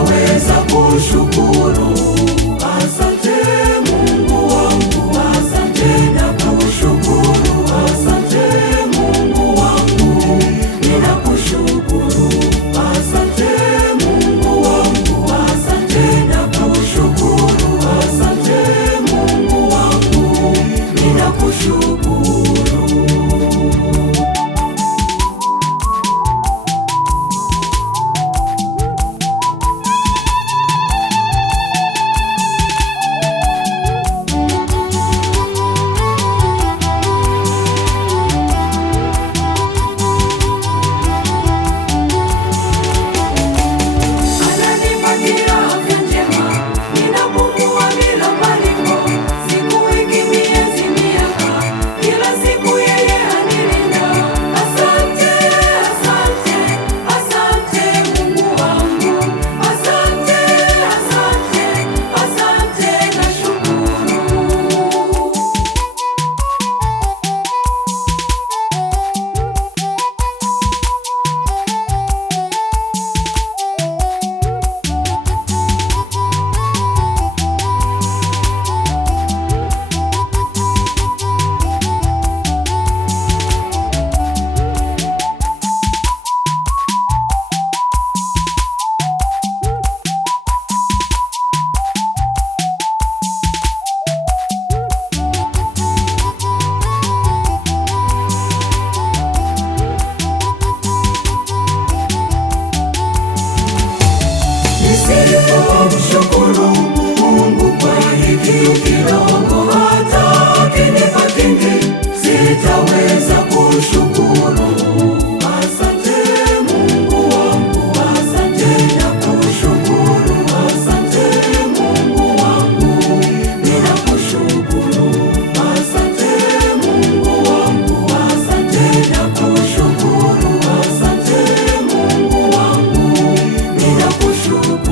sitaweza kushukuru. Asante Mungu wangu, asante na kushukuru. Asante Mungu wangu, ninakushukuru. Asante Mungu wangu, asante na kushukuru. Asante Mungu wangu, ninakushukuru. Nisiposhukuru Mungu kwa hiki kidogo, hata akinipa kingi sitaweza kushukuru. Asante Mungu wangu, asante na kushukuru. Asante Mungu wangu, ninakushukuru. Asante Mungu wangu, asante na kushukuru. Asante Mungu wangu, ninakushukuru.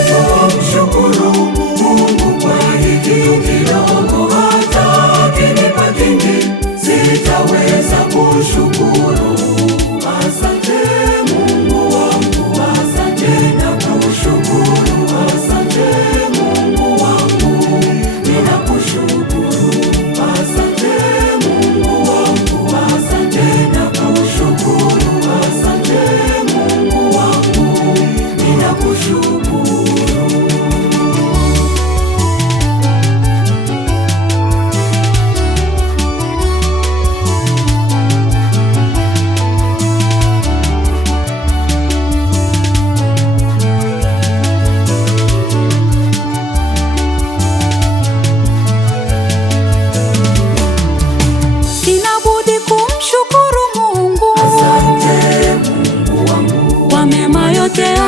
Nisiposhukuru Mungu kwa hiki kidogo, hata akinipa kingi sitaweza kushukuru. Asante Mungu wangu, asante na kushukuru. Asante Mungu wangu, ninakushukuru. Asante Mungu wangu, asante na kushukuru. Asante Mungu wangu, ninakushukuru.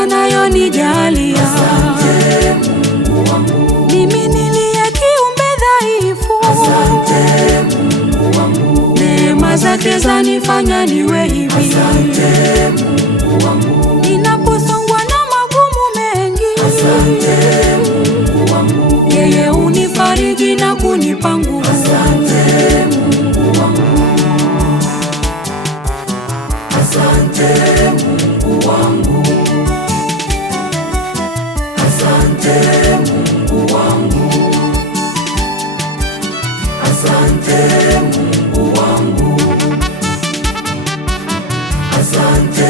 Anayonijalia. Asante Mungu wangu, mimi niliye kiumbe dhaifu. Asante Mungu wangu, neema zake zanifanya niwe hivi. Asante Mungu wangu, ninaposongwa na magumu mengi. Asante Mungu wangu, yeye unifariji na kunipa nguvu. Asante Mungu wangu, asante Mungu wangu. Asante Mungu wangu, asante Mungu wangu, asante.